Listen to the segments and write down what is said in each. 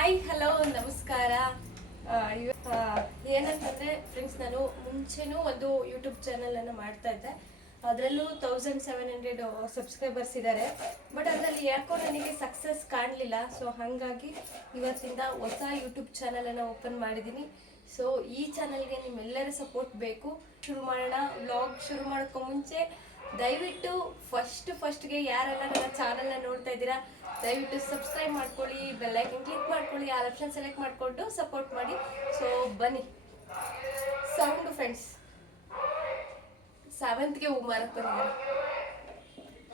Hi hello ನಮಸ್ಕಾರ. ಏನಂತಂದರೆ friends, ನಾನು ಮುಂಚೆನೂ ಒಂದು ಯೂಟ್ಯೂಬ್ ಚಾನಲನ್ನು ಮಾಡ್ತಾ ಇದ್ದೆ. ಅದರಲ್ಲೂ 1700 ಸಬ್ಸ್ಕ್ರೈಬರ್ಸ್ ಇದ್ದಾರೆ. ಬಟ್ ಅದರಲ್ಲಿ ಯಾಕೋ ನನಗೆ ಸಕ್ಸಸ್ ಕಾಣಲಿಲ್ಲ. ಸೊ ಹಾಗಾಗಿ ಇವತ್ತಿಂದ ಹೊಸ ಯೂಟ್ಯೂಬ್ ಚಾನಲನ್ನು ಓಪನ್ ಮಾಡಿದ್ದೀನಿ. ಸೊ ಈ ಚಾನಲ್ಗೆ ನಿಮ್ಮೆಲ್ಲರ ಸಪೋರ್ಟ್ ಬೇಕು. ಶುರು ಮಾಡೋಣ. ವ್ಲಾಗ್ ಶುರು ಮಾಡೋಕ್ಕೂ ಮುಂಚೆ ದಯವಿಟ್ಟು ಫಸ್ಟ್ಗೆ ಯಾರೆಲ್ಲ ನನ್ನ ಚಾನಲ್ನ ನೋಡ್ತಾ ಇದ್ದೀರಾ, ದಯವಿಟ್ಟು ಸಬ್ಸ್ಕ್ರೈಬ್ ಮಾಡ್ಕೊಳ್ಳಿ, ಬೆಲ್ ಐಕನ್ ಕ್ಲಿಕ್ ಮಾಡ್ಕೊಳ್ಳಿ, ಆಲ್ ಆಪ್ಷನ್ ಸೆಲೆಕ್ಟ್ ಮಾಡಿಕೊಂಡು ಸಪೋರ್ಟ್ ಮಾಡಿ. ಸೊ ಬನ್ನಿ. ಸೌಂಡು ಫ್ರೆಂಡ್ಸ್, ಸೆವೆಂತ್ಗೆ ಹೂ ಮಾರಕ್ಕೆ ಬಂದಿದ್ದಾರೆ.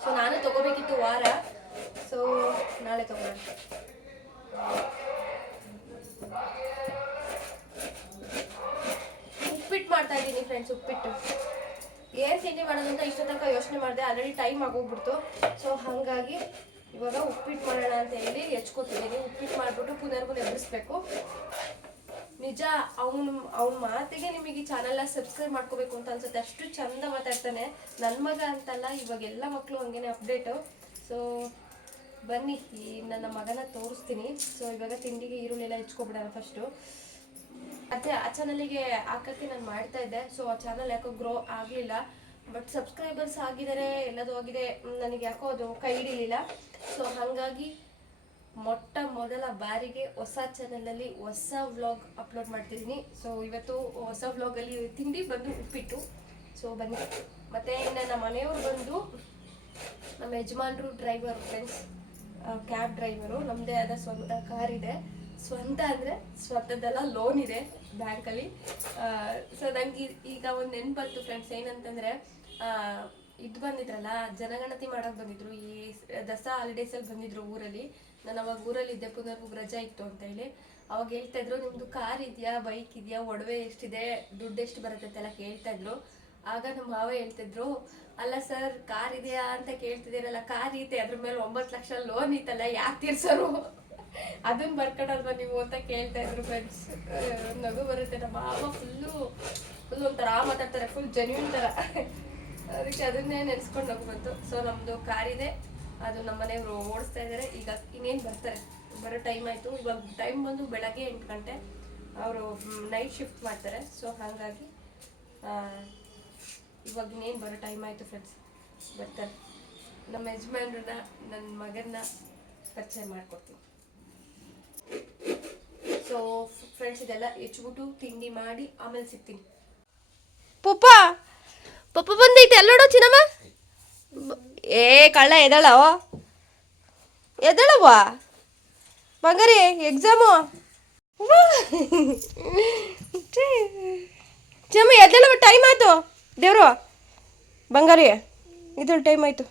ಸೊ ನಾನು ತಗೋಬೇಕಿತ್ತು ವಾರ, ಸೊ ನಾಳೆ ತಗೋಣ. ಉಪ್ಪಿಟ್ಟು ಮಾಡ್ತಾ ಇದ್ದೀನಿ ಫ್ರೆಂಡ್ಸ್. ಉಪ್ಪಿಟ್ಟು ಏನು ತಿಂಡಿ ಮಾಡೋದು ಅಂತ ಇಷ್ಟ ತನಕ ಯೋಚನೆ ಮಾಡಿದೆ. Already time ಆಗೋಗ್ಬಿಡ್ತು. ಸೊ ಹಾಗಾಗಿ ಇವಾಗ ಉಪ್ಪಿಟ್ಟು ಮಾಡೋಣ ಅಂತ ಹೇಳಿ ಹೆಚ್ಕೊತಿದ್ದೀನಿ. ಉಪ್ಪಿಟ್ಟು ಮಾಡಿಬಿಟ್ಟು ಪುನರ್ಗೂ ಎಬ್ಬಿಸ್ಬೇಕು. ನಿಜ ಅವ್ನ ಮಾತಿಗೆ ನಿಮಗೆ ಈ ಚಾನಲ್ನ ಸಬ್ಸ್ಕ್ರೈಬ್ ಮಾಡ್ಕೋಬೇಕು ಅಂತ ಅನ್ಸುತ್ತೆ. ಅಷ್ಟು ಚಂದ ಮಾತಾಡ್ತಾನೆ. ನನ್ನ ಮಗ ಅಂತಲ್ಲ, ಇವಾಗ ಎಲ್ಲ ಮಕ್ಕಳು ಹಂಗೇನೆ ಅಪ್ಡೇಟು. ಸೊ ಬನ್ನಿ, ಈ ನನ್ನ ಮಗನ ತೋರಿಸ್ತೀನಿ. ಸೊ ಇವಾಗ ತಿಂಡಿಗೆ ಈರುಳ್ಳಿ ಎಲ್ಲ ಹೆಚ್ಕೊಬಿಡೋಣ ಫಸ್ಟು. ಅದೇ ಆ ಚಾನಲಿಗೆ ಹಾಕೋಕ್ಕೆ ನಾನು ಮಾಡ್ತಾ ಇದ್ದೆ. ಸೊ ಆ ಚಾನಲ್ ಯಾಕೋ ಗ್ರೋ ಆಗಲಿಲ್ಲ. ಬಟ್ ಸಬ್ಸ್ಕ್ರೈಬರ್ಸ್ ಆಗಿದ್ದಾರೆ, ಎಲ್ಲದೂ ಆಗಿದೆ. ನನಗೆ ಯಾಕೋ ಅದು ಕೈ ಹಿಡಿಲಿಲ್ಲ. ಸೊ ಹಾಗಾಗಿ ಮೊಟ್ಟ ಮೊದಲ ಬಾರಿಗೆ ಹೊಸ ಚಾನಲಲ್ಲಿ ಹೊಸ ವ್ಲಾಗ್ ಅಪ್ಲೋಡ್ ಮಾಡ್ತಿದ್ದೀನಿ. ಸೊ ಇವತ್ತು ಹೊಸ ವ್ಲಾಗಲ್ಲಿ ತಿಂಡಿ ಬಂದು ಉಪ್ಪಿಟ್ಟು. ಸೊ ಬನ್ನಿ. ಮತ್ತು ಇನ್ನು ನಮ್ಮ ಮನೆಯವರು ಬಂದು ನಮ್ಮ ಯಜಮಾನ್ರು ಡ್ರೈವರ್ ಫ್ರೆಂಡ್ಸ್, ಕ್ಯಾಬ್ ಡ್ರೈವರು. ನಮ್ಮದೇ ಆದ ಸ್ವಂತ ಕಾರ್ ಇದೆ. ಸ್ವಂತ ಅಂದರೆ ಸ್ವಂತದ್ದೆಲ್ಲ, ಲೋನ್ ಇದೆ ಬ್ಯಾಂಕಲ್ಲಿ. ಸೊ ನನಗೆ ಈಗ ಒಂದು ನೆನ್ಪು ಬಂತು ಫ್ರೆಂಡ್ಸ್. ಏನಂತಂದರೆ ಇದು ಬಂದಿದ್ರಲ್ಲ, ಜನಗಣತಿ ಮಾಡೋಕೆ ಬಂದಿದ್ರು. ಈ ದಸರಾ ಹಾಲಿಡೇಸಲ್ಲಿ ಬಂದಿದ್ರು ಊರಲ್ಲಿ. ನಾನು ಅವಾಗ ಊರಲ್ಲಿದ್ದೆ, ಪುನರ್ಗೂ ರಜಾ ಇತ್ತು ಅಂತ ಹೇಳಿ. ಅವಾಗ ಹೇಳ್ತಾಯಿದ್ರು, ನಿಮ್ಮದು ಕಾರ್ ಇದೆಯಾ, ಬೈಕ್ ಇದೆಯಾ, ಒಡವೆ ಎಷ್ಟಿದೆ, ದುಡ್ಡು ಎಷ್ಟು ಬರುತ್ತೆ ಅಂತೆಲ್ಲ ಕೇಳ್ತಾಯಿದ್ರು. ಆಗ ನಮ್ಮ ಮಾವ ಹೇಳ್ತಿದ್ರು, ಅಲ್ಲ ಸರ್ ಕಾರ್ ಇದೆಯಾ ಅಂತ ಕೇಳ್ತಿದ್ದೀರಲ್ಲ, ಕಾರ್ ಐತೆ, ಅದ್ರ ಮೇಲೆ 9 ಲಕ್ಷ ಲೋನ್ ಐತಲ್ಲ, ಯಾಕೆ ತೀರ್ಸೋರು, ಅದನ್ನ ಬರ್ಕೊಳಲ್ವ ನೀವು ಅಂತ ಕೇಳ್ತಾ ಇದ್ರು ಫ್ರೆಂಡ್ಸ್. ನಗು ಬರುತ್ತೆ. ನಮ್ಮ ಮಾವ ಫುಲ್ ಒಂಥರ ಮಾತಾಡ್ತಾರೆ, ಫುಲ್ ಜೆನ್ಯೂನ್ ಥರ. ಅದಕ್ಕೆ ಅದನ್ನೇ ನೆನೆಸ್ಕೊಂಡು ನಗು ಬಂತು. ಸೊ ನಮ್ಮದು ಕಾರ್ ಇದೆ, ಅದು ನಮ್ಮ ಮನೆಯವರು ಓಡಿಸ್ತಾ ಇದ್ದಾರೆ. ಈಗ ಇನ್ನೇನು ಬರ್ತಾರೆ, ಬರೋ ಟೈಮ್ ಆಯಿತು. ಇವಾಗ ಟೈಮ್ ಬಂದು ಬೆಳಗ್ಗೆ 8 ಗಂಟೆ. ಅವರು ನೈಟ್ ಶಿಫ್ಟ್ ಮಾಡ್ತಾರೆ. ಸೊ ಹಾಗಾಗಿ ಇವಾಗ ಇನ್ನೇನು ಬರೋ ಟೈಮ್ ಆಯಿತು ಫ್ರೆಂಡ್ಸ್, ಬರ್ತಾರೆ. ನಮ್ಮ ಯಜಮಾನ್ರನ್ನ, ನನ್ನ ಮಗನ್ನ ಪರಿಚಯ ಮಾಡಿಕೊಡ್ತೀನಿ. ಸೊ ಫ್ರೆಂಡ್ಸ್, ಇದೆಲ್ಲ ಹೆಚ್ಚಿಬಿಟ್ಟು ತಿಂಡಿ ಮಾಡಿ ಆಮೇಲೆ ಸಿಗ್ತೀನಿ. ಪಪ್ಪ ಬಂದೈತೆ ಎಲ್ಲೋಡು ಚಿನ್ನಮ್ಮ. ಏ ಕಳ್ಳ ಎದಳವ್ವ ಬಂಗಾರಿ, ಎಕ್ಸಾಮು ಚಿನ್ನಮ್ಮ ಎದಳವ, ಟೈಮ್ ಆಯ್ತು. ದೇವ್ರು ಬಂಗಾರಿ, ಇದ್ರ ಟೈಮ್ ಆಯ್ತು.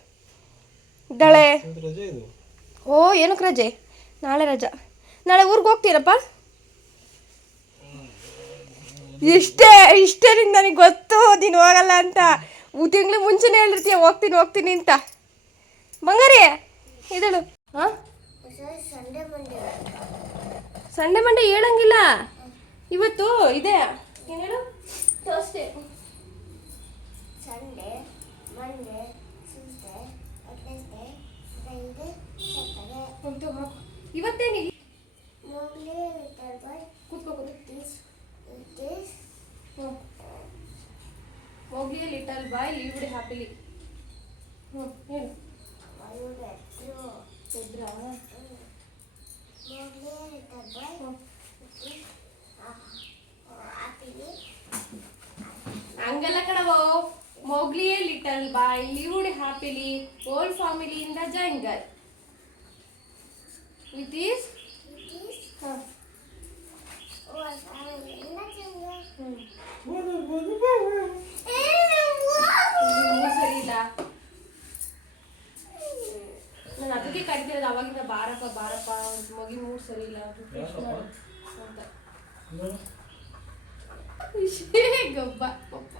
ಇದ್ದಾಳೆ. ಓ ಏನಕ್ಕೆ ರಜೆ? ನಾಳೆ ರಜಾ. ನಾಳೆ ಊರಿಗೆ ಹೋಗ್ತೀರಪ್ಪ? ಇಷ್ಟೇ ನನಗೆ ಗೊತ್ತು ನೀನು ಹೋಗಲ್ಲ ಅಂತ. ತಿಂಗಳು ಮುಂಚೆನೇ ಹೇಳಿರ್ತೀಯ ಹೋಗ್ತೀನಿ ಅಂತ. ಬಂಗಾರಿ ಇದಳು. ಹಾಂ, ಸಂಡೇ ಮಂಡೇ ಹೇಳಂಗಿಲ್ಲ. ಇವತ್ತು ಇದೆ, ಏನು ಹೇಳು, Thursday. Sunday, Monday, Tuesday, Wednesday, Friday, Saturday. ಇವತ್ತೇನಿ ಹೋಗ್ಲಿ ಲಿಟಲ್ ಬಾಯ್ ಲೀವ್ಡ್ ಹ್ಯಾಪಿಲಿ. ಹೇಳು. ಹಂಗಲ್ಲ ಕಣವೋ, ಮೋಗ್ಲಿಯೇ little boy lived happily whole family in the jungle with his ಸರಿ ಇಲ್ಲ. ನಾನು ಅದಕ್ಕೆ ಕಟ್ತಿರೋದು ಅವಾಗಿಂದ, ಬಾರಪ್ಪ ಮಗಿ ಮೂಡ್ ಸರಿ ಇಲ್ಲ ಅಂತ. ಗಬ್ಬ ಪಪ್ಪ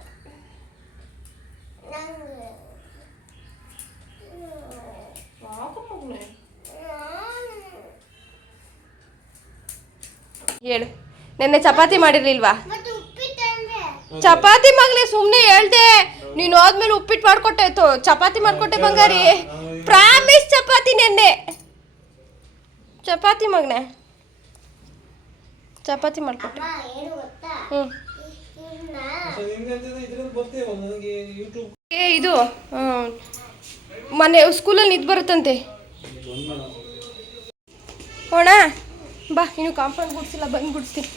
ಹೇಳು. ನೆನ್ನೆ ಚಪಾತಿ ಮಾಡಿರ್ಲಿಲ್ವಾ? ಚಪಾತಿ ಮಗನೇ, ಸುಮ್ಮನೆ ಹೇಳ್ದೆ. ನೀನು ಹೋದ್ಮೇಲೆ ಉಪ್ಪಿಟ್ಟು ಮಾಡ್ಕೊಟ್ಟೆ, ಚಪಾತಿ ಮಾಡ್ಕೊಟ್ಟೆ ಬಂಗಾರಿ. ಪ್ರಾಮಿಸ್ ಚಪಾತಿ ನೆನ್ನೆ. ಚಪಾತಿ ಮಗನೇ. ಚಪಾತಿ ಮಾಡ್ಕೊಟ್ಟೆ. ಹ್ಞೂ ಇದು ಮನೆ ಸ್ಕೂಲಲ್ಲಿ ನಿಂತು ಬರುತ್ತಂತೆ. ಹೋಣ ಬಾ, ಇನ್ನು ಕಾಂಪೌಂಡ್ ಗುಡಿಸಿಲ್ಲ, ಬಂದು ಗುಡಿಸ್ತೀನಿ.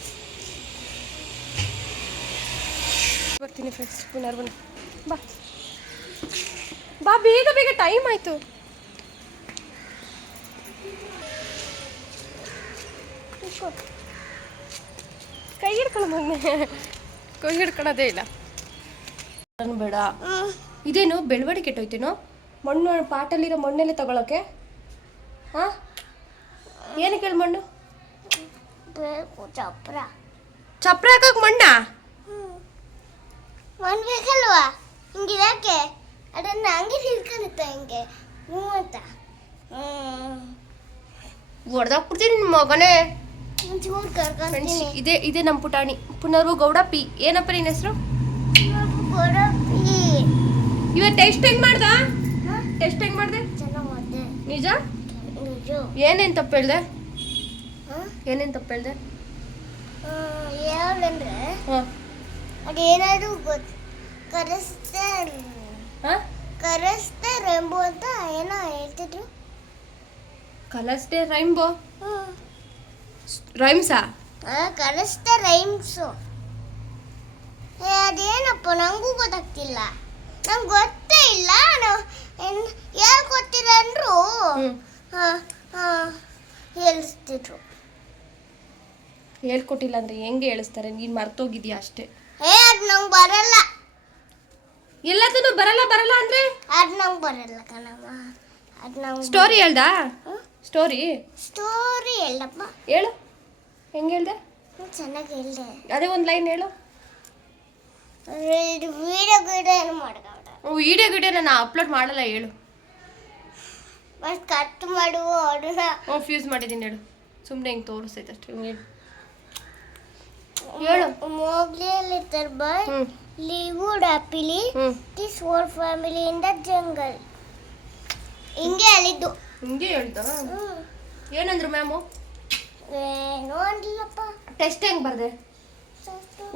ಬರ್ತೀನಿ ಫ್ರೆಂಡ್ಸ್, ಪುನರ್ವನ ಬಾ ಬಾ, ಬೇಗ ಬೇಗ ಟೈಮ್ ಆಯಿತು. ಕೈ ಹಿಡ್ಕೊಳ್ಳೋ ಮಗನೆ, ಕೈ ಹಿಡ್ಕೊಳ್ಳೋದೇ ಇಲ್ಲ. ಬೇಡ, ಇದೇನು ಬೆಳವಡಿ ಕೆಟ್ಟೋಯ್ತೇನೋ? ಮಣ್ಣು ಪಾಟಲ್ಲಿರೋ ಮಣ್ಣೆಲ್ಲ ತಗೊಳಕ್ಕೆ. ಹಾಂ, ಏನಕ್ಕೆ ಹೇಳಿ ಮಣ್ಣು? ಚಪ್ರ ಚಪ್ರ ಹಾಕಕ್ಕೆ ಮಣ್ಣ ಮಣ್ಣು ಬೇಕಲ್ವಾ? ಹಿಂಗಿದಾಕೆ ಅದನ್ನ ಹಂಗೆ ಹಿಡ್ಕೊಳುತ್ತೆ, ಹಿಂಗೆ ಹ್ಞೂ ಅಂತ ಹೊಡೆದಾಕ್ಬಿಡ್ತೀನಿ ನಿಮ್ಮ ಮಗನೇ. ಚೂರು ಕರ್ಕೊಂತೀನಿ. ಇದೇ ನಮ್ಮ ಪುಟಾಣಿ ಪುನರ್ವು ಗೌಡ ಪಿ. ಏನಪ್ಪ ನಿನ್ನ ಹೆಸರು? ಇವತ್ತು ಟೆಸ್ಟ್ ಹೆಂಗ್ ಮಾಡ್ದ? ಟೆಸ್ಟ್ ಹೆಂಗ್ ಮಾಡ್ದೆ? ಚೆನ್ನಾಗಿ ನಿಜ? ಏನೇನು ತಪ್ಪು ಹೇಳ್ದೆ? ಏನೇನು ತಪ್ಪು ಹೇಳ್ದೆ? ಯಾವಂದ್ರೆ ಅದೇನಾದ್ರು ಕರೆಸ್ತೆ ರೆಂಬೋ ಅಂತ ಏನೋ ಹೇಳ್ತಿದ್ರು. ಕಲಸ್ಡೆ ರೈಂಬೋ ರೈಮ್ಸಾ? ಕರೆಸ್ತೆ ರೈಮ್ಸು. ಅದೇನಪ್ಪ ನಂಗೂ ಗೊತ್ತಾಗ್ತಿಲ್ಲ, ನಂಗೆ ಗೊತ್ತೇ ಇಲ್ಲ. ಹೇಳ್ಕೊಡ್ತೀರ ಅಂದ್ರು ಹೇಳಿಸ್ತಿದ್ರು. ಹೇಳ್ಕೊಟ್ಟಿಲ್ಲ ಅಂದ್ರೆ ಹೆಂಗೆ ಹೇಳಿಸ್ತಾರೆ? ನೀನು ಮರ್ತೋಗಿದ್ಯಾ ಅಷ್ಟೇ. ಅದು ನಂಗೆ ಬರಲ್ಲ. ಎಲ್ಲದನ್ನು ಬರಲ್ಲ ಬರಲ್ಲ ಅಂದ್ರೆ ಅದು ನಂಗೆ ಬರಲ್ಲ ಕಣಮ್ಮ. ಅದು ನಂಗೆ ಸ್ಟೋರಿ ಹೇಳ್ದಾ? ಸ್ಟೋರಿ ಹೇಳಪ್ಪ. ಹೇಳು, ಹೆಂಗೆ ಹೇಳ್ದೆ? ಚೆನ್ನಾಗಿ ಹೇಳ್ದೆ. ಅದೇ ಒಂದು ಲೈನ್ ಹೇಳು. ವಿಡಿಯೋ ಏನು ಮಾಡ್ಕೊಂಡ? ವಿಡಿಯೋ ನಾನು ಅಪ್ಲೋಡ್ ಮಾಡಲ್ಲ, ಹೇಳು. ಮತ್ತೆ ಕಟ್ ಮಾಡುವ ಅದನ್ನ ಫ್ಯೂಸ್ ಮಾಡಿದ್ದೀನಿ, ಹೇಳು. ಸುಮ್ಮನೆ ಹಿಂಗೆ ತೋರಿಸ್ತೈತೆ ಅಷ್ಟೇ. ಹೇಳು. ಮೋಗ್ಲಿಯಲ್ಲಿರ್ತಾರೆ boy, lived happily, this whole family in the jungle. ಹಿಂಗೆ ಹೇಳಿದ್ದು. ಹಿಂಗೆ ಹೇಳ್ತಾ? ಏನಂದ್ರು ಮ್ಯಾಮು? ಏನೋ ಅಂದಿಲ್ಲಪ್ಪ. ಟೆಸ್ಟ್ ಹೆಂಗೆ ಬರ್ದೆ?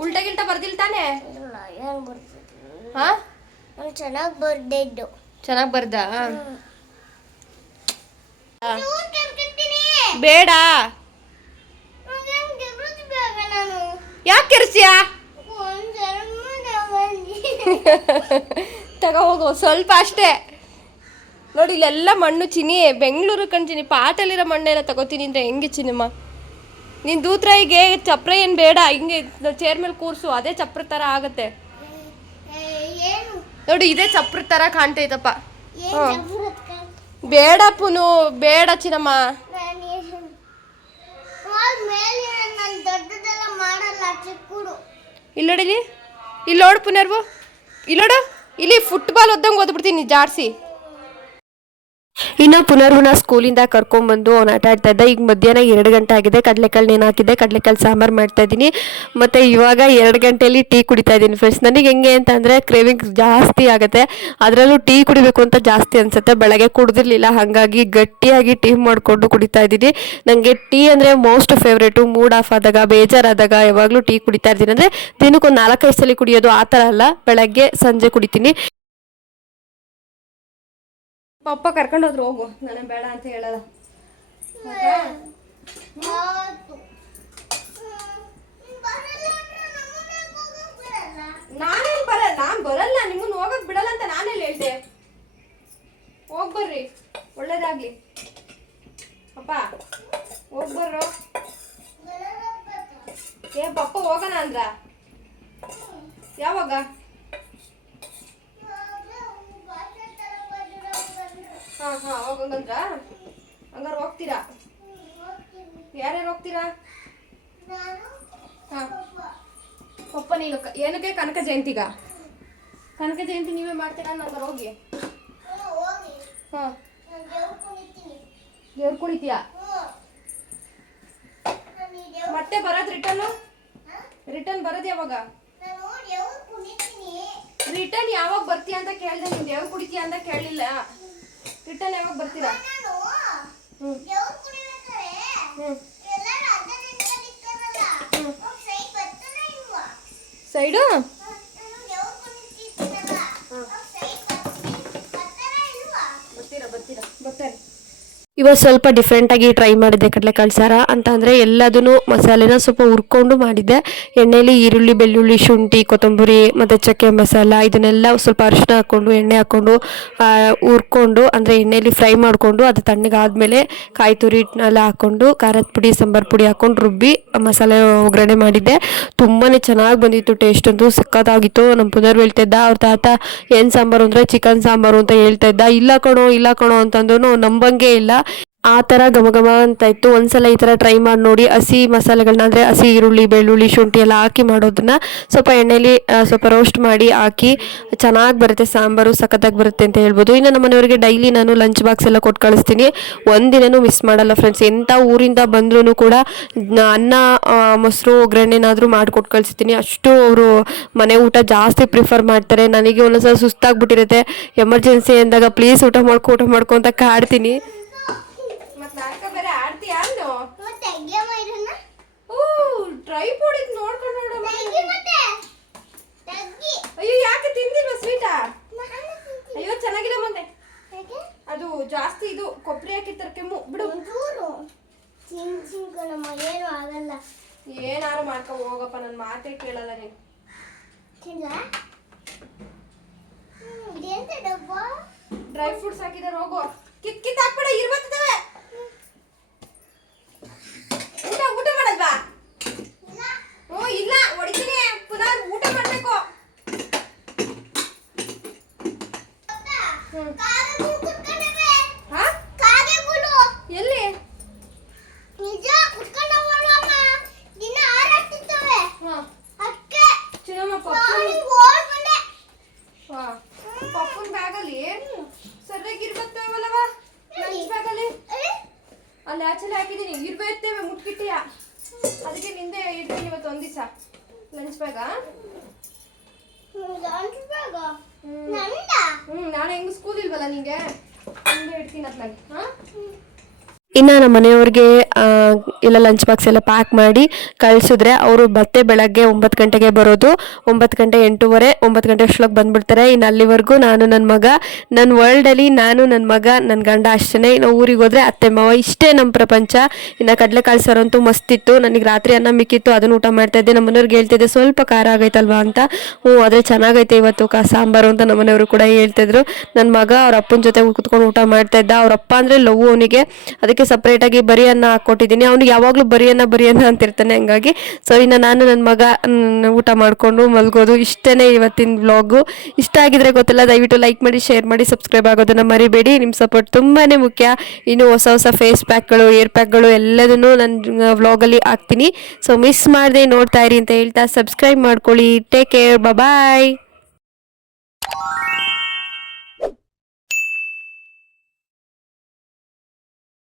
ಉಲ್ಟಾ ಗಿಲ್ಟಾ ಬರ್ದಿಲ್ಲ ತಾನೇ? ಇಲ್ಲ, ಏನು ಬರ್ತಿದ್ದು? ಹಾಂ, ನಾನು ಚೆನ್ನಾಗಿ ಬರ್ದಿದ್ದು. ಚೆನ್ನಾಗಿ ಬರ್ದ? ಬೇಡ. ಯಾಕೆ ಕೆರ್ಸಿಯಾ? ತಗೋ ಹೋಗು, ಸ್ವಲ್ಪ ಅಷ್ಟೇ. ನೋಡಿ, ಇಲ್ಲೆಲ್ಲ ಮಣ್ಣು ಚಿನಿ, ಬೆಂಗಳೂರು ಕಣ್ಚಿನಿ. ಪಾಟಲ್ಲಿರೋ ಮಣ್ಣೆಲ್ಲ ತಗೋತೀನಿ ಅಂದರೆ ಹೆಂಗೆ ಚಿನ್ನಮ್ಮ? ನೀನು ದೂತ್ರಾಯಿಗೆ ಚಪ್ರ ಏನು ಬೇಡ, ಹಿಂಗೆ ಚೇರ್ ಮೇಲೆ ಕೂರಿಸು, ಅದೇ ಚಪ್ರ ಥರ ಆಗತ್ತೆ. ನೋಡಿ, ಇದೇ ಚಪ್ರ ಥರ ಕಾಣ್ತೈತಪ್ಪ. ಬೇಡ ಪುನು, ಬೇಡ ಚಿನ್ನಮ್ಮ. ಇಲ್ಲಿ ನೋಡಿಲಿ, ಇಲ್ಲಿ ನೋಡು ಪುನರ್ವು, ಇಲ್ಲಿ ನೋಡು, ಇಲ್ಲಿ ಫುಟ್ಬಾಲ್ ಒದ್ದಂಗೆ ಓದ್ಬಿಡ್ತೀನಿ ಜಾಡ್ಸಿ. ಇನ್ನು ಪುನರ್ವನ ಸ್ಕೂಲಿಂದ ಕರ್ಕೊಂಡ್ಬಂದು ಅವ್ನು ಆಟ ಆಡ್ತಾ ಇದ್ದ. ಈಗ ಮಧ್ಯಾಹ್ನ 2 ಗಂಟೆ ಆಗಿದೆ. ಕಡಲೆಕಾಳು ನೇನು ಹಾಕಿದ್ದೆ, ಕಡಲೆಕಾಳು ಸಾಂಬಾರು ಮಾಡ್ತಾ ಇದ್ದೀನಿ. ಮತ್ತು ಇವಾಗ 2 ಗಂಟೆಯಲ್ಲಿ ಟೀ ಕುಡಿತಾ ಇದ್ದೀನಿ ಫ್ರೆಂಡ್ಸ್. ನನಗೆ ಹೆಂಗೆ ಅಂತಂದರೆ ಕ್ರೇವಿಂಗ್ಸ್ ಜಾಸ್ತಿ ಆಗುತ್ತೆ, ಅದರಲ್ಲೂ ಟೀ ಕುಡಿಬೇಕು ಅಂತ ಜಾಸ್ತಿ ಅನಿಸುತ್ತೆ. ಬೆಳಗ್ಗೆ ಕುಡಿದಿರಲಿಲ್ಲ, ಹಾಗಾಗಿ ಗಟ್ಟಿಯಾಗಿ ಟೀ ಮಾಡಿಕೊಂಡು ಕುಡಿತಾ ಇದ್ದೀನಿ. ನನಗೆ ಟೀ ಅಂದರೆ ಮೋಸ್ಟ್ ಫೇವ್ರೇಟು. ಮೂಡ್ ಆಫ್ ಆದಾಗ, ಬೇಜಾರಾದಾಗ ಯಾವಾಗಲೂ ಟೀ ಕುಡಿತಾ ಇರ್ತೀನಿ. ಅಂದರೆ ದಿನಕ್ಕೊಂದು 4-5 ಸಲ ಕುಡಿಯೋದು ಆ ಥರ ಅಲ್ಲ, ಬೆಳಗ್ಗೆ ಸಂಜೆ ಕುಡಿತೀನಿ. ಪಪ್ಪ ಕರ್ಕೊಂಡು ಹೋದ್ರು, ಹೋಗು, ನನಗೆ ಬೇಡ ಅಂತ ಹೇಳಲ್ಲ. ನಾನೇನು ಬರಲ್ಲ, ನಾನು ಬರಲ್ಲ, ನಿಮ್ಮನ್ನು ಹೋಗಕ್ ಬಿಡಲ್ಲ ಅಂತ ನಾನೆಲ್ಲ ಹೇಳ್ದೆ. ಹೋಗ್ಬರ್ರಿ, ಒಳ್ಳೇದಾಗ್ಲಿ. ಪಪ್ಪ ಹೋಗ್ಬರ್ರೋ. ಪಪ್ಪ ಹೋಗೋಣ ಅಂದ್ರ? ಯಾವಾಗ? ಹಾಂ ಹೋಗಂಗಂದ್ರ? ಹಂಗಾರೆ ಹೋಗ್ತೀರಾ? ಯಾರ್ಯಾರು ಹೋಗ್ತೀರಾ? ಹಾಂ, ಪಪ್ಪ ನೀನು ಏನಕ್ಕೆ? ಕನಕ ಜಯಂತಿಗ? ಕನಕ ಜಯಂತಿ ನೀವೇ ಮಾಡ್ತೀರಾ? ಹಂಗಾರೆ ಹೋಗಿ. ಹಾಂ, ದೇವ್ರು ಕುಣಿತೀಯಾ? ಮತ್ತೆ ಬರೋದು ರಿಟರ್ನ್ ಬರೋದು ಯಾವಾಗ? ರಿಟರ್ನ್ ಯಾವಾಗ ಬರ್ತೀಯ ಅಂತ ಕೇಳಿದೆ, ನೀನು ದೇವ್ರು ಕುಡಿತೀಯ ಅಂತ ಕೇಳಲಿಲ್ಲ. ರಿಟರ್ನ್ ಯಾವಾಗ ಬರ್ತೀರಾ? ಸೈಡು ಬರ್ತಾರೆ. ಇವಾಗ ಸ್ವಲ್ಪ ಡಿಫ್ರೆಂಟಾಗಿ ಟ್ರೈ ಮಾಡಿದ್ದೆ ಕಡಲೆಕಾಳು ಸಾರ ಅಂತ ಅಂದರೆ ಎಲ್ಲದೂ ಮಸಾಲೆನ ಸ್ವಲ್ಪ ಹುರ್ಕೊಂಡು ಮಾಡಿದ್ದೆ. ಎಣ್ಣೆಯಲ್ಲಿ ಈರುಳ್ಳಿ, ಬೆಳ್ಳುಳ್ಳಿ, ಶುಂಠಿ, ಕೊತ್ತಂಬರಿ ಮತ್ತು ಚಕ್ಕೆ ಮಸಾಲ ಇದನ್ನೆಲ್ಲ ಸ್ವಲ್ಪ ಅರಿಶಿನ ಹಾಕ್ಕೊಂಡು ಎಣ್ಣೆ ಹಾಕ್ಕೊಂಡು ಹುರ್ಕೊಂಡು ಅಂದರೆ ಎಣ್ಣೆಯಲ್ಲಿ ಫ್ರೈ ಮಾಡಿಕೊಂಡು ಅದು ತಣ್ಣಗಾದ್ಮೇಲೆ ಕಾಯಿ ತುರಿ ಎಲ್ಲ ಹಾಕ್ಕೊಂಡು ಖಾರದ ಪುಡಿ, ಸಾಂಬಾರು ಪುಡಿ ಹಾಕ್ಕೊಂಡು ರುಬ್ಬಿ ಮಸಾಲೆ ಒಗ್ಗರಣೆ ಮಾಡಿದ್ದೆ. ತುಂಬಾ ಚೆನ್ನಾಗಿ ಬಂದಿತ್ತು. ಟೇಸ್ಟ್ ಅಂತೂ ಸಕ್ಕತ್ತಾಗಿತ್ತು. ನಮ್ಮ ಪುನರ್ ಹೇಳ್ತಿದ್ದ ಅವ್ರ ತಾತ ಏನು ಸಾಂಬಾರು ಅಂದರೆ ಚಿಕನ್ ಸಾಂಬಾರು ಅಂತ ಹೇಳ್ತಾ ಇದ್ದ. ಇಲ್ಲ ಕಣೋ ಅಂತಂದ್ರು ನಂಬಂಗೆ ಇಲ್ಲ. ಆ ಥರ ಘಮ ಘಮ ಅಂತ ಇತ್ತು. ಒಂದ್ಸಲ ಈ ಥರ ಟ್ರೈ ಮಾಡಿ ನೋಡಿ. ಹಸಿ ಮಸಾಲೆಗಳನ್ನ ಅಂದರೆ ಹಸಿ ಈರುಳ್ಳಿ, ಬೆಳ್ಳುಳ್ಳಿ, ಶುಂಠಿ ಎಲ್ಲ ಹಾಕಿ ಮಾಡೋದನ್ನ ಸ್ವಲ್ಪ ಎಣ್ಣೆಯಲ್ಲಿ ಸ್ವಲ್ಪ ರೋಸ್ಟ್ ಮಾಡಿ ಹಾಕಿ ಚೆನ್ನಾಗಿ ಬರುತ್ತೆ. ಸಾಂಬಾರು ಸಖತ್ತಾಗಿ ಬರುತ್ತೆ ಅಂತ ಹೇಳ್ಬೋದು. ಇನ್ನು ನಮ್ಮ ಮನೆಯವರಿಗೆ ಡೈಲಿ ನಾನು ಲಂಚ್ ಬಾಕ್ಸ್ ಎಲ್ಲ ಕೊಟ್ಟು ಕಳಿಸ್ತೀನಿ. ಒಂದಿನೂ ಮಿಸ್ ಮಾಡಲ್ಲ ಫ್ರೆಂಡ್ಸ್. ಎಂಥ ಊರಿಂದ ಬಂದ್ರೂ ಕೂಡ ಅನ್ನ ಮೊಸರು ಒಗ್ಗರಣೆನಾದರೂ ಮಾಡಿಕೊಟ್ಟು ಕಳಿಸ್ತೀನಿ. ಅಷ್ಟು ಅವರು ಮನೆ ಊಟ ಜಾಸ್ತಿ ಪ್ರಿಫರ್ ಮಾಡ್ತಾರೆ. ನನಗೆ ಒಂದೊಂದ್ಸಲ ಸುಸ್ತಾಗ್ಬಿಟ್ಟಿರುತ್ತೆ. ಎಮರ್ಜೆನ್ಸಿ ಅಂದಾಗ ಪ್ಲೀಸ್ ಊಟ ಮಾಡ್ಕೊ ಅಂತ ಕಾಡ್ತೀನಿ. ಬೇರೆ ಆಡ್ತೀಯಾ ಅಂದು ಟ್ರೈ ಪೋಡಿದ್ ನೋಡ್ಕೊಂಡು ನೋಡು. ಅಯ್ಯೋ ಯಾಕೆ ತಿಂದಿಲ್ವಾ ಸ್ವೀಟಾ? ಅಯ್ಯೋ ಚೆನ್ನಾಗಿಲ್ಲ ಮೊನ್ನೆ ಅದು ಜಾಸ್ತಿ ಇದು ಕೊಬ್ಬರಿ ಹಾಕಿರ್ತಾರೆ. ಕೆಮ್ಮು ಬಿಡು. ಏನಾರು ಮಾಡ್ಕೊ ಹೋಗಪ್ಪ, ನನ್ನ ಮಾತೇ ಕೇಳಲ್ಲ ನೀನು. ಡ್ರೈ ಫ್ರೂಟ್ಸ್ ಹಾಕಿದಾರೆ, ಹೋಗು. ಕಿತ್ ಹಾಕ್ಬೇಡ, ಇರ್ಬರ್ತವೆ. ಊಟ ಮಾಡಲ್ವಾ? ಹ್ಞೂ ಇಲ್ಲ, ಹೊಡಿತೀನಿ. ಪುನಃ ಊಟ ಮಾಡಬೇಕು. ಎಲ್ಲಿ ಪಪ್ಪನ್ ಬ್ಯಾಗಲ್ಲಿ ಸರಿಯಾಗಿ ಇರ್ಬತ್ತವಲ್ಲವ? ಲಂಚ್ ಬ್ಯಾಗಲ್ಲಿ ಅಲ್ಲಿ ಆಚೆಲೆ ಹಾಕಿದ್ದೀನಿ. ಇರ್ತೇವೆ ಮುಟ್ಕಿಟ್ಟಿಯ, ಅದಕ್ಕೆ ನಿಂದೆ ಇಡ್ತೀನಿ ಇವತ್ತು ಒಂದ್ ದಿವಸ ಲಂಚ್ ಬ್ಯಾಗ. ನಾಳೆ ಹೆಂಗ್ ಸ್ಕೂಲ್ ಇಲ್ವಲ್ಲ ನಿಂಗೆ, ನಿಂದೆ ಇಡ್ತೀನಿ ಅದ್ಲಾಗಿ. ಇನ್ನು ನಮ್ಮ ಮನೆಯವ್ರಿಗೆ ಎಲ್ಲ ಲಂಚ್ ಬಾಕ್ಸ್ ಎಲ್ಲ ಪ್ಯಾಕ್ ಮಾಡಿ ಕಳಿಸಿದ್ರೆ ಅವರು ಮತ್ತೆ ಬೆಳಗ್ಗೆ 9 ಗಂಟೆಗೆ ಬರೋದು. 9 ಗಂಟೆ 8:30 9 ಗಂಟೆ ಅಷ್ಟೊಳಗೆ ಬಂದುಬಿಡ್ತಾರೆ. ಇನ್ನು ಅಲ್ಲಿವರೆಗೂ ನಾನು ನನ್ನ ಮಗ, ನನ್ನ ವರ್ಲ್ಡಲ್ಲಿ ನಾನು ನನ್ನ ಮಗ ನನ್ನ ಗಂಡ ಅಷ್ಟೇ. ಇನ್ನು ಊರಿಗೆ ಹೋದರೆ ಅತ್ತೆ ಮಾವ, ಇಷ್ಟೇ ನಮ್ಮ ಪ್ರಪಂಚ. ಇನ್ನು ಕಡಲೆಕಾಳು ಸಾರು ಅಂತೂ ಮಸ್ತಿತ್ತು. ನನಗೆ ರಾತ್ರಿ ಅನ್ನ ಮಿಕ್ಕಿತ್ತು, ಅದನ್ನು ಊಟ ಮಾಡ್ತಾಯಿದ್ದೆ. ನಮ್ಮ ಮನೆಯವ್ರಿಗೆ ಹೇಳ್ತಿದ್ದೆ ಸ್ವಲ್ಪ ಖಾರ ಆಗೈತಲ್ವಾ ಅಂತ. ಆದರೆ ಚೆನ್ನಾಗೈತೆ ಇವತ್ತು ಸಾಂಬಾರು ಅಂತ ನಮ್ಮ ಮನೆಯವರು ಕೂಡ ಹೇಳ್ತಿದ್ರು. ನನ್ನ ಮಗ ಅವ್ರ ಅಪ್ಪನ ಜೊತೆ ಕೂತ್ಕೊಂಡು ಊಟ ಮಾಡ್ತಾಯಿದ್ದ. ಅವ್ರ ಅಪ್ಪ ಅಂದರೆ ಲವ್ ಅವನಿಗೆ, ಅದಕ್ಕೆ ಸಪ್ರೇಟಾಗಿ ಬರಿ ಅನ್ನ ಹಾಕ್ಕೊಟ್ಟಿದ್ದೀನಿ. ಅವ್ನಿಗೆ ಯಾವಾಗಲೂ ಬರಿ ಅನ್ನ ಅಂತಿರ್ತಾನೆ. ಹಂಗಾಗಿ ಸೊ ಇನ್ನು ನಾನು ನನ್ನ ಮಗ ಊಟ ಮಾಡಿಕೊಂಡು ಮಲ್ಗೋದು. ಇಷ್ಟೇ ಇವತ್ತಿನ ವ್ಲಾಗು. ಇಷ್ಟ ಆಗಿದ್ರೆ ಗೊತ್ತಿಲ್ಲ, ದಯವಿಟ್ಟು ಲೈಕ್ ಮಾಡಿ, ಶೇರ್ ಮಾಡಿ, ಸಬ್ಸ್ಕ್ರೈಬ್ ಆಗೋದನ್ನು ಮರಿಬೇಡಿ. ನಿಮ್ಮ ಸಪೋರ್ಟ್ ತುಂಬಾ ಮುಖ್ಯ. ಇನ್ನು ಹೊಸ ಫೇಸ್ ಪ್ಯಾಕ್ಗಳು, ಏರ್ ಪ್ಯಾಕ್ಗಳು ಎಲ್ಲದನ್ನು ನನ್ನ ವ್ಲಾಗಲ್ಲಿ ಹಾಕ್ತೀನಿ. ಸೊ ಮಿಸ್ ಮಾಡದೆ ನೋಡ್ತಾ ಇರಿ ಅಂತ ಹೇಳ್ತಾ ಸಬ್ಸ್ಕ್ರೈಬ್ ಮಾಡ್ಕೊಳ್ಳಿ. ಟೇಕ್ ಕೇರ್, ಬಾಯ್.